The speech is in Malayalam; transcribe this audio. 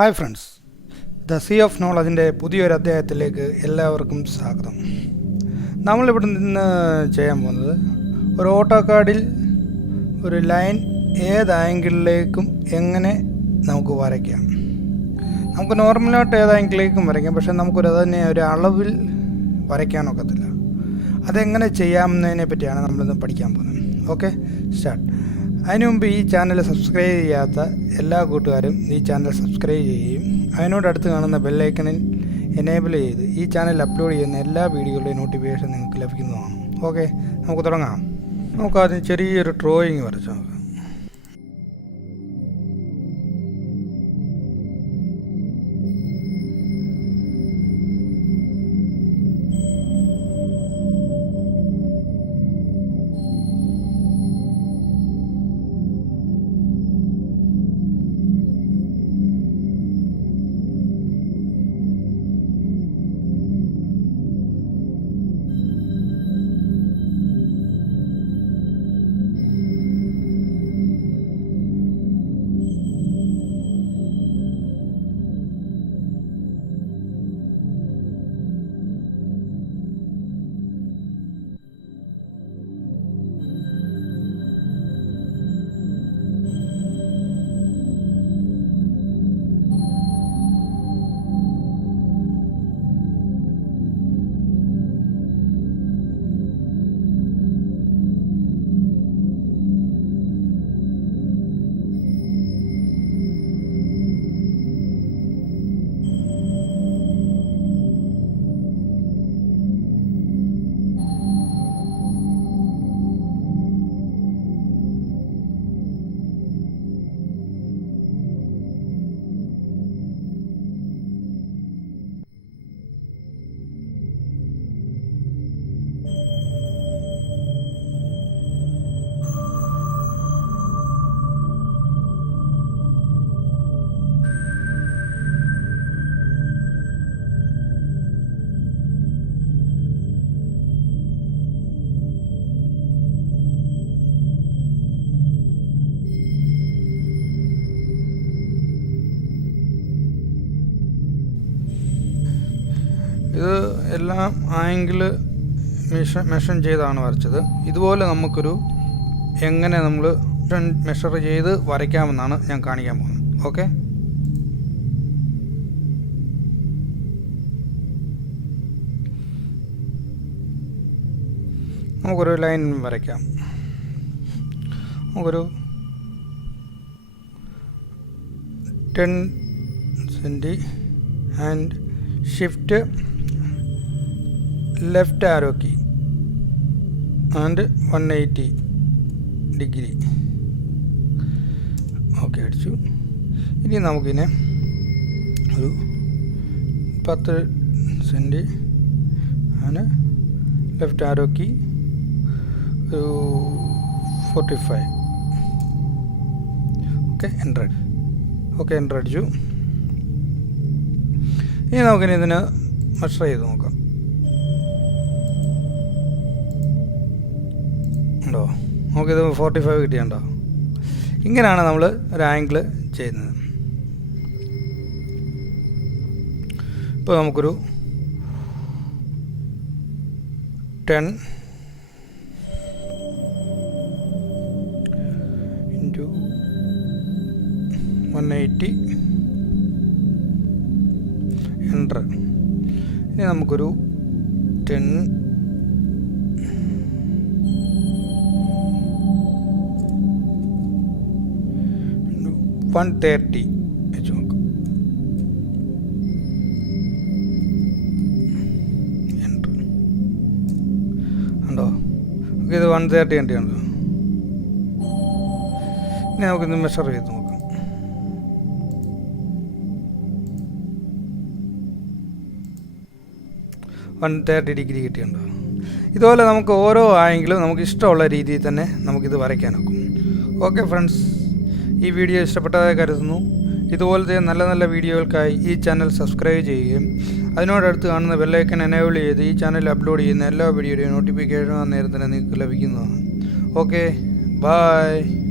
Hi friends, the sea of നോളജിൻ്റെ പുതിയൊരു അധ്യായത്തിലേക്ക് എല്ലാവർക്കും സ്വാഗതം. നമ്മളിവിടെ നിന്ന് ചെയ്യാൻ പോകുന്നത് ഒരു ഓട്ടോകാഡിൽ ഒരു ലൈൻ ഏത് ആംഗിളിലേക്കും എങ്ങനെ നമുക്ക് വരയ്ക്കാം. നമുക്ക് നോർമലായിട്ട് ഏത് ആംഗിളിലേക്കും വരയ്ക്കാം, പക്ഷേ നമുക്കൊരു അതിനെ ഒരു അളവിൽ വരയ്ക്കാനൊക്കത്തില്ല. അതെങ്ങനെ ചെയ്യാമെന്നതിനെ പറ്റിയാണ് നമ്മളിന്ന് പഠിക്കാൻ പോകുന്നത്. Okay, start. അതിനു മുമ്പ് ഈ ചാനൽ സബ്സ്ക്രൈബ് ചെയ്യാത്ത എല്ലാ കൂട്ടുകാരും ഈ ചാനൽ സബ്സ്ക്രൈബ് ചെയ്യുകയും അതിനോടടുത്ത് കാണുന്ന ബെല്ലൈക്കണിൽ എനേബിൾ ചെയ്ത് ഈ ചാനൽ അപ്ലോഡ് ചെയ്യുന്ന എല്ലാ വീഡിയോകളുടെയും നോട്ടിഫിക്കേഷൻ നിങ്ങൾക്ക് ലഭിക്കുന്നതാണ്. ഓക്കെ, നമുക്ക് തുടങ്ങാം. നമുക്കാദ്യം ചെറിയൊരു ഡ്രോയിങ് വരച്ചു നോക്കാം. ഇത് എല്ലാം ആംഗിൾ മെഷർ ചെയ്താണ് വരച്ചത്. ഇതുപോലെ നമുക്കൊരു എങ്ങനെ നമ്മൾ മെഷർ ചെയ്ത് വരയ്ക്കാമെന്നാണ് ഞാൻ കാണിക്കാൻ പോകുന്നത്. ഓക്കെ, നമുക്കൊരു ലൈൻ വരയ്ക്കാം. നമുക്കൊരു 10 centi and shift left arrow key and 180 degree. Okay, അടിച്ചു. ഇനി നമുക്കിനെ ഒരു 10 centi and left arrow key ഒരു 45. Okay, enter. ഓക്കെ, എൻ്റർ അടിച്ചു. ഇനി നമുക്കിനി ഇതിന് മെഷർ ചെയ്ത് നോക്കാം. ഉണ്ടോ? നമുക്കിത് 45 കിട്ടിയുണ്ടോ? ഇങ്ങനെയാണ് നമ്മൾ ഒരു ആംഗിൾ ചെയ്യുന്നത്. ഇപ്പോൾ നമുക്കൊരു 10 ഇൻറ്റു 180 എൻ്റർ. ഇനി നമുക്കൊരു 10 130 വെച്ച് നോക്കാം. എൻ്റർ. ഉണ്ടോ? ഓക്കെ, ഇത് 130 ഉണ്ട്. ഇനി നമുക്കിത് മെഷർ ചെയ്ത് നോക്കാം. ഡിഗ്രി കിട്ടിയുണ്ടോ? ഇതുപോലെ നമുക്ക് ഓരോ ആംഗിളും നമുക്ക് ഇഷ്ടമുള്ള രീതിയിൽ തന്നെ നമുക്കിത് വരയ്ക്കാനൊക്കും. ഓക്കെ ഫ്രണ്ട്സ്, ഈ വീഡിയോ ഇഷ്ടപ്പെട്ടതായി കരുതുന്നു. ഇതുപോലത്തെ നല്ല നല്ല വീഡിയോകൾക്കായി ഈ ചാനൽ സബ്സ്ക്രൈബ് ചെയ്യുകയും അതിനോടടുത്ത് കാണുന്ന ബെല്ലൈക്കൺ എനേബിൾ ചെയ്ത് ഈ ചാനൽ അപ്ലോഡ് ചെയ്യുന്ന എല്ലാ വീഡിയോയുടെയും നോട്ടിഫിക്കേഷൻ നേരത്തിന് നിങ്ങൾക്ക് ലഭിക്കുന്നതാണ്. Okay, by.